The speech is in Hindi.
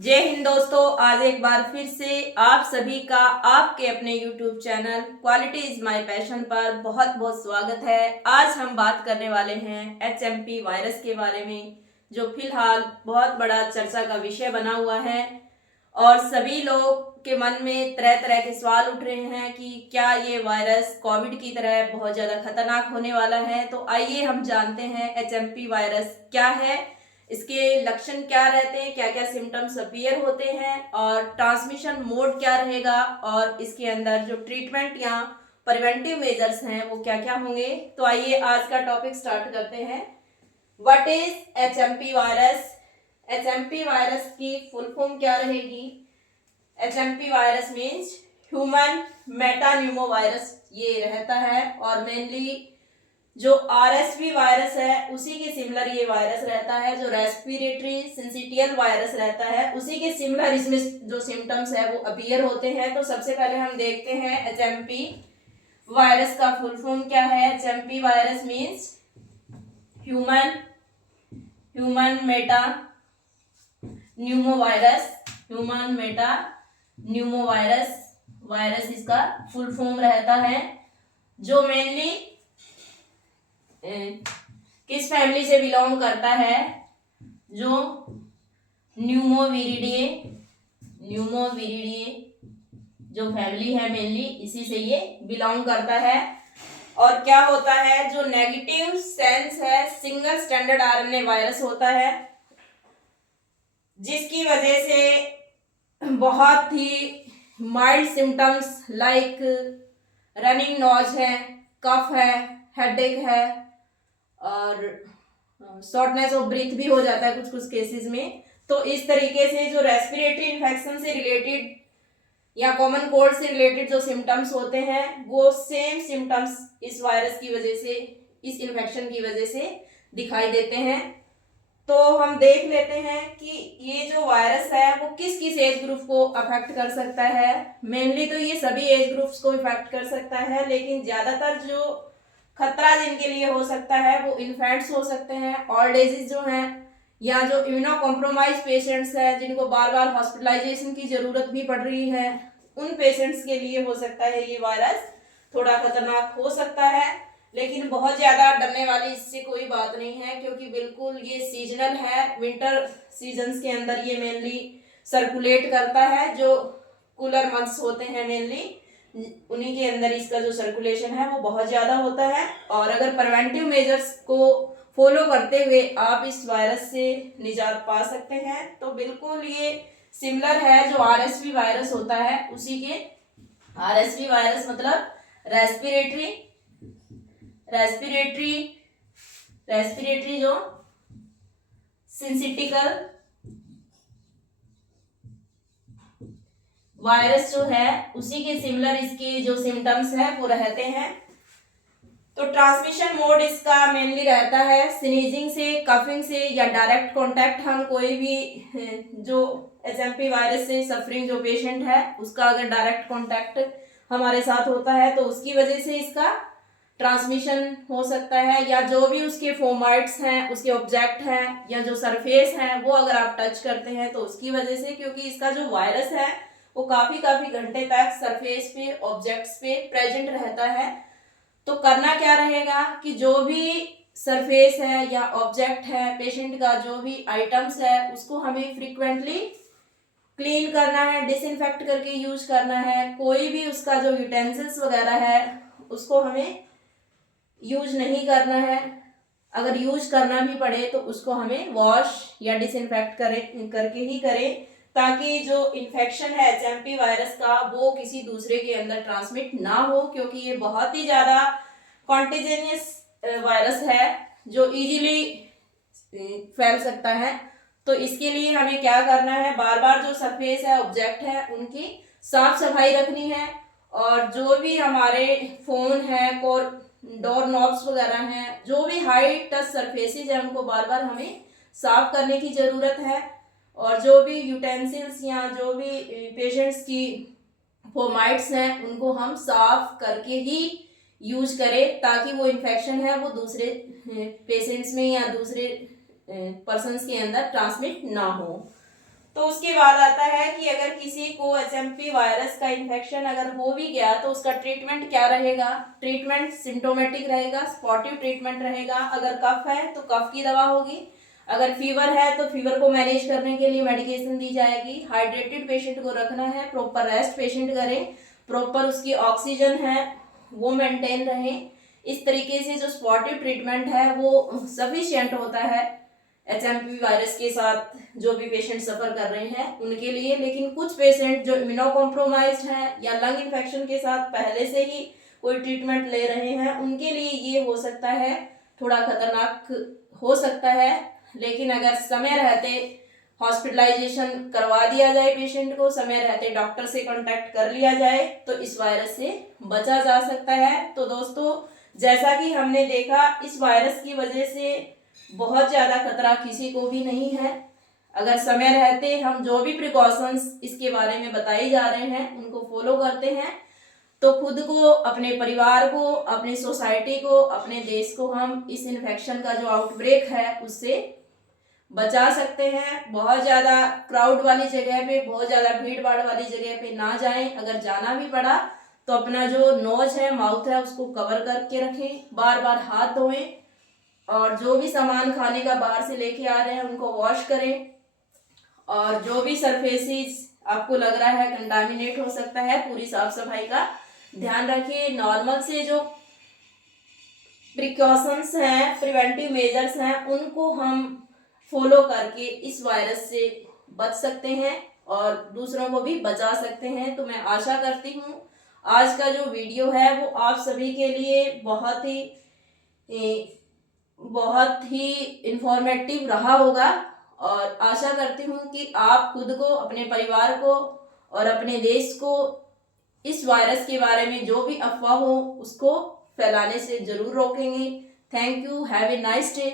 जय हिंद दोस्तों, आज एक बार फिर से आप सभी का आपके अपने YouTube channel quality is my passion पर बहुत बहुत स्वागत है। आज हम बात करने वाले हैं HMP वायरस के बारे में, जो फिलहाल बहुत बड़ा चर्चा का विषय बना हुआ है और सभी लोग के मन में तरह तरह के सवाल उठ रहे हैं कि क्या ये वायरस कोविड की तरह बहुत ज़्यादा खतरनाक होने वाला है। तो आइए हम जानते हैं HMP वायरस क्या है, इसके लक्षण क्या रहते हैं, क्या क्या सिम्टम्स अपीयर होते हैं और ट्रांसमिशन मोड क्या रहेगा और इसके अंदर जो ट्रीटमेंट या प्रिवेंटिव मेजर्स हैं वो क्या क्या होंगे। तो आइए आज का टॉपिक स्टार्ट करते हैं। What is HMP virus? HMP virus की फुल फॉर्म क्या रहेगी? HMP virus means human metapneumovirus ये रहता है और मेनली जो RSV वायरस है उसी के सिमिलर ये वायरस रहता है। जो रेस्पिरेटरी सिंसिटियल वायरस रहता है उसी के सिमिलर इसमें जो सिम्टम्स है वो अपीयर होते हैं। तो सबसे पहले हम देखते हैं HMP वायरस का फुल फॉर्म क्या है। HMP virus means human metapneumovirus, human metapneumovirus virus इसका फुल फॉर्म रहता है, जो मेनली किस फैमिली से बिलोंग करता है? जो न्यूमोविरिडिए जो फैमिली है मेनली इसी से ये बिलोंग करता है। और क्या होता है, जो नेगेटिव सेंस है सिंगल स्टैंडर्ड RNA वायरस होता है, जिसकी वजह से बहुत ही mild symptoms like running nose है, कफ है, हेडेक है और शॉर्टनेस ऑफ ब्रीथ भी हो जाता है कुछ कुछ केसेस में। तो इस तरीके से जो रेस्पिरेटरी इन्फेक्शन से रिलेटेड या कॉमन कोल्ड से रिलेटेड जो सिम्टम्स होते हैं वो सेम सिम्टम्स इस वायरस की वजह से, इस इन्फेक्शन की वजह से दिखाई देते हैं। तो हम देख लेते हैं कि ये जो वायरस है वो किस किस एज ग्रुप को अफेक्ट कर सकता है। मेनली तो ये सभी एज ग्रुप्स को इफेक्ट कर सकता है, लेकिन ज्यादातर जो खतरा जिनके लिए हो सकता है वो इन्फेंट्स हो सकते हैं, ओल्ड एजेस जो हैं, या जो इम्यूनो कॉम्प्रोमाइज पेशेंट्स हैं जिनको बार बार हॉस्पिटलाइजेशन की जरूरत भी पड़ रही है, उन पेशेंट्स के लिए हो सकता है ये वायरस थोड़ा खतरनाक हो सकता है। लेकिन बहुत ज्यादा डरने वाली इससे कोई बात नहीं है, क्योंकि बिल्कुल ये सीजनल है। विंटर सीजन्स के अंदर ये मेनली सर्कुलेट करता है, जो कूलर मंथ्स होते हैं मेनली उन्हीं के अंदर इसका जो सर्कुलेशन है वो बहुत ज्यादा होता है। और अगर प्रिवेंटिव मेजर्स को फॉलो करते हुए आप इस वायरस से निजात पा सकते हैं, तो बिल्कुल ये सिमिलर है जो RSV वायरस होता है उसी के। RSV वायरस मतलब रेस्पिरेटरी जो सिंसिटिकल वायरस जो है उसी के सिमिलर इसके जो सिम्टम्स है वो रहते हैं। तो ट्रांसमिशन मोड इसका मेनली रहता है स्नीजिंग से, कफिंग से या डायरेक्ट कांटेक्ट। हम कोई भी जो HMP वायरस से सफरिंग जो पेशेंट है उसका अगर डायरेक्ट कांटेक्ट हमारे साथ होता है तो उसकी वजह से इसका ट्रांसमिशन हो सकता है, या जो भी उसके फोमाइट्स हैं, उसके ऑब्जेक्ट हैं या जो सरफेस हैं वो अगर आप टच करते हैं तो उसकी वजह से, क्योंकि इसका जो वायरस है वो काफी घंटे तक सरफेस पे, ऑब्जेक्ट्स पे प्रेजेंट रहता है। तो करना क्या रहेगा कि जो भी सरफेस है या ऑब्जेक्ट है पेशेंट का, जो भी आइटम्स है उसको हमें फ्रीक्वेंटली क्लीन करना है, डिसइंफेक्ट करके यूज करना है। कोई भी उसका जो यूटेंसिल्स वगैरह है उसको हमें यूज नहीं करना है। अगर यूज करना भी पड़े तो उसको हमें वॉश या डिसइंफेक्ट करके ही करें, ताकि जो इन्फेक्शन है HMP वायरस का वो किसी दूसरे के अंदर ट्रांसमिट ना हो, क्योंकि ये बहुत ही ज़्यादा कॉन्टेजेनियस वायरस है जो इजीली फैल सकता है। तो इसके लिए हमें क्या करना है, बार बार जो सरफेस है, ऑब्जेक्ट है, उनकी साफ सफाई रखनी है। और जो भी हमारे फोन है, डोर नॉब्स वगैरह हैं, जो भी हाई टच सरफेसेज है उनको बार बार हमें साफ करने की ज़रूरत है। और जो भी यूटेंसिल्स या जो भी पेशेंट्स की फोमाइट्स हैं उनको हम साफ करके ही यूज करें, ताकि वो इन्फेक्शन है वो दूसरे पेशेंट्स में या दूसरे पर्सन्स के अंदर ट्रांसमिट ना हो। तो उसके बाद आता है कि अगर किसी को HMP वायरस का इन्फेक्शन अगर हो भी गया तो उसका ट्रीटमेंट क्या रहेगा। ट्रीटमेंट सिम्टोमेटिक रहेगा, स्पॉटिव ट्रीटमेंट रहेगा। अगर कफ है तो कफ की दवा होगी, अगर फीवर है तो फीवर को मैनेज करने के लिए मेडिकेशन दी जाएगी। हाइड्रेटेड पेशेंट को रखना है, प्रॉपर रेस्ट पेशेंट करें, प्रॉपर उसकी ऑक्सीजन है वो मेंटेन रहे। इस तरीके से जो स्पॉटिव ट्रीटमेंट है वो सफिशिएंट होता है HMP वायरस के साथ जो भी पेशेंट सफ़र कर रहे हैं उनके लिए। लेकिन कुछ पेशेंट जो इम्यूनो कॉम्प्रोमाइज्ड हैं या लंग इन्फेक्शन के साथ पहले से ही कोई ट्रीटमेंट ले रहे हैं उनके लिए ये हो सकता है, थोड़ा खतरनाक हो सकता है। लेकिन अगर समय रहते हॉस्पिटलाइजेशन करवा दिया जाए, पेशेंट को समय रहते डॉक्टर से कांटेक्ट कर लिया जाए तो इस वायरस से बचा जा सकता है। तो दोस्तों, जैसा कि हमने देखा, इस वायरस की वजह से बहुत ज़्यादा खतरा किसी को भी नहीं है। अगर समय रहते हम जो भी प्रिकॉशंस इसके बारे में बताए जा रहे हैं उनको फॉलो करते हैं तो खुद को, अपने परिवार को, अपनी सोसाइटी को, अपने देश को हम इस इन्फेक्शन का जो आउटब्रेक है उससे बचा सकते हैं। बहुत ज़्यादा क्राउड वाली जगह पे, बहुत ज़्यादा भीड़ भाड़ वाली जगह पे ना जाएं। अगर जाना भी पड़ा तो अपना जो नोज है, माउथ है, उसको कवर करके रखें, बार बार हाथ धोएं और जो भी सामान खाने का बाहर से लेके आ रहे हैं उनको वॉश करें। और जो भी सरफेसेस आपको लग रहा है कंटामिनेट हो सकता है, पूरी साफ सफाई का ध्यान रखिए। नॉर्मल से जो प्रिकॉशंस हैं, प्रिवेंटिव मेजर्स हैं, उनको हम फॉलो करके इस वायरस से बच सकते हैं और दूसरों को भी बचा सकते हैं। तो मैं आशा करती हूँ आज का जो वीडियो है वो आप सभी के लिए बहुत ही इंफॉर्मेटिव रहा होगा और आशा करती हूँ कि आप खुद को, अपने परिवार को और अपने देश को इस वायरस के बारे में जो भी अफवाह हो उसको फैलाने से जरूर रोकेंगे। Thank you, have a nice day.